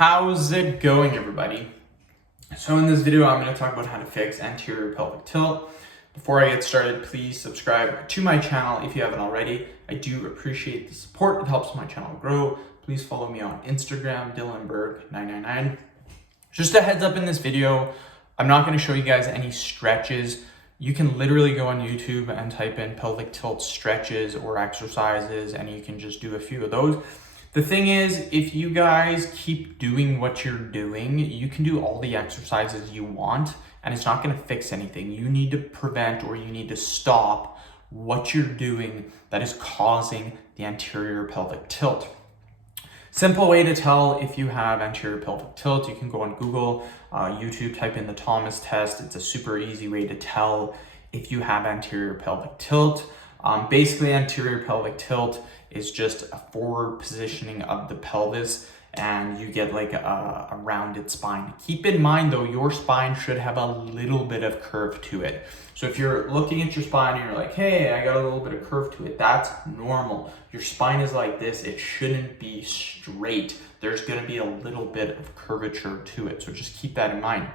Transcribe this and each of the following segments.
How's it going, everybody? So in this video, I'm going to talk about how to fix anterior pelvic tilt. Before I get started, please subscribe to my channel if you haven't already. I do appreciate the support. It helps my channel grow. Please follow me on Instagram, DylanBerg999. Just a heads up in this video, I'm not going to show you guys any stretches. You can literally go on YouTube and type in pelvic tilt stretches or exercises, and you can just do a few of those. The thing is, if you guys keep doing what you're doing, you can do all the exercises you want, and it's not going to fix anything. You need to prevent, or you need to stop what you're doing that is causing the anterior pelvic tilt. Simple way to tell if you have anterior pelvic tilt, you can go on Google, YouTube, type in the Thomas test. It's a super easy way to tell if you have anterior pelvic tilt. Basically, anterior pelvic tilt is just a forward positioning of the pelvis, and you get like a rounded spine. Keep in mind though, your spine should have a little bit of curve to it. So if you're looking at your spine and you're like, hey, I got a little bit of curve to it, that's normal. Your spine is like this, it shouldn't be straight. There's gonna be a little bit of curvature to it, so just keep that in mind.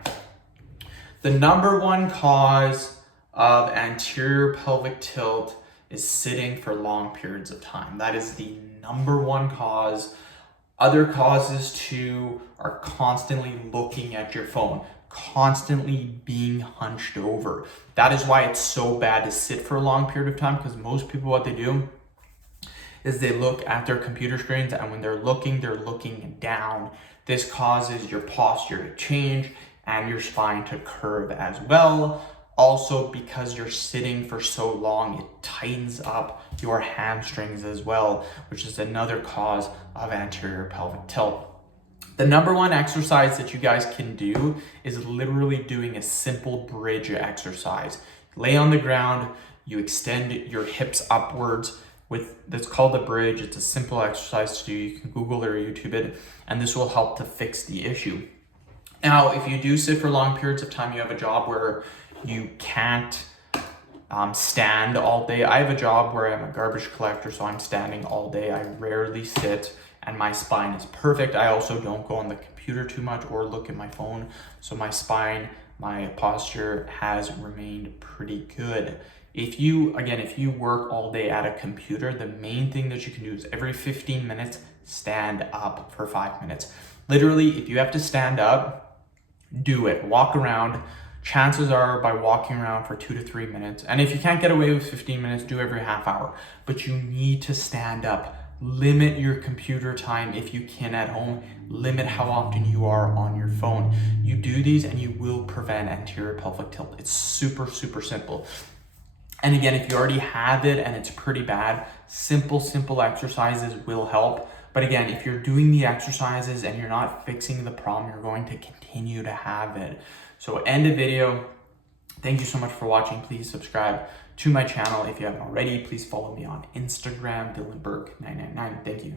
The number one cause of anterior pelvic tilt is sitting for long periods of time. That is the number one cause. Other causes too are constantly looking at your phone, constantly being hunched over. That is why it's so bad to sit for a long period of time, because most people, what they do is they look at their computer screens, and when they're looking down. This causes your posture to change and your spine to curve as well. Also, because you're sitting for so long, it tightens up your hamstrings as well, which is another cause of anterior pelvic tilt. The number one exercise that you guys can do is literally doing a simple bridge exercise. Lay on the ground, you extend your hips upwards that's called the bridge. It's a simple exercise to do. You can Google it or YouTube it, and this will help to fix the issue. Now, if you do sit for long periods of time, you have a job where you can't stand all day. I have a job where I'm a garbage collector, so I'm standing all day. I rarely sit, and my spine is perfect. I also don't go on the computer too much or look at my phone, so my spine, my posture has remained pretty good. If you work all day at a computer, the main thing that you can do is every 15 minutes, stand up for 5 minutes. Literally, if you have to stand up, do it. Walk around. Chances are, by walking around for 2 to 3 minutes, and if you can't get away with 15 minutes, do every half hour, but you need to stand up. Limit your computer time if you can at home. Limit how often you are on your phone. You do these and you will prevent anterior pelvic tilt. It's super, super simple. And again, if you already have it and it's pretty bad, simple exercises will help. But again, if you're doing the exercises and you're not fixing the problem, you're going to continue to have it. So end the video. Thank you so much for watching. Please subscribe to my channel if you haven't already. Please follow me on Instagram, DylanBerg999. Thank you.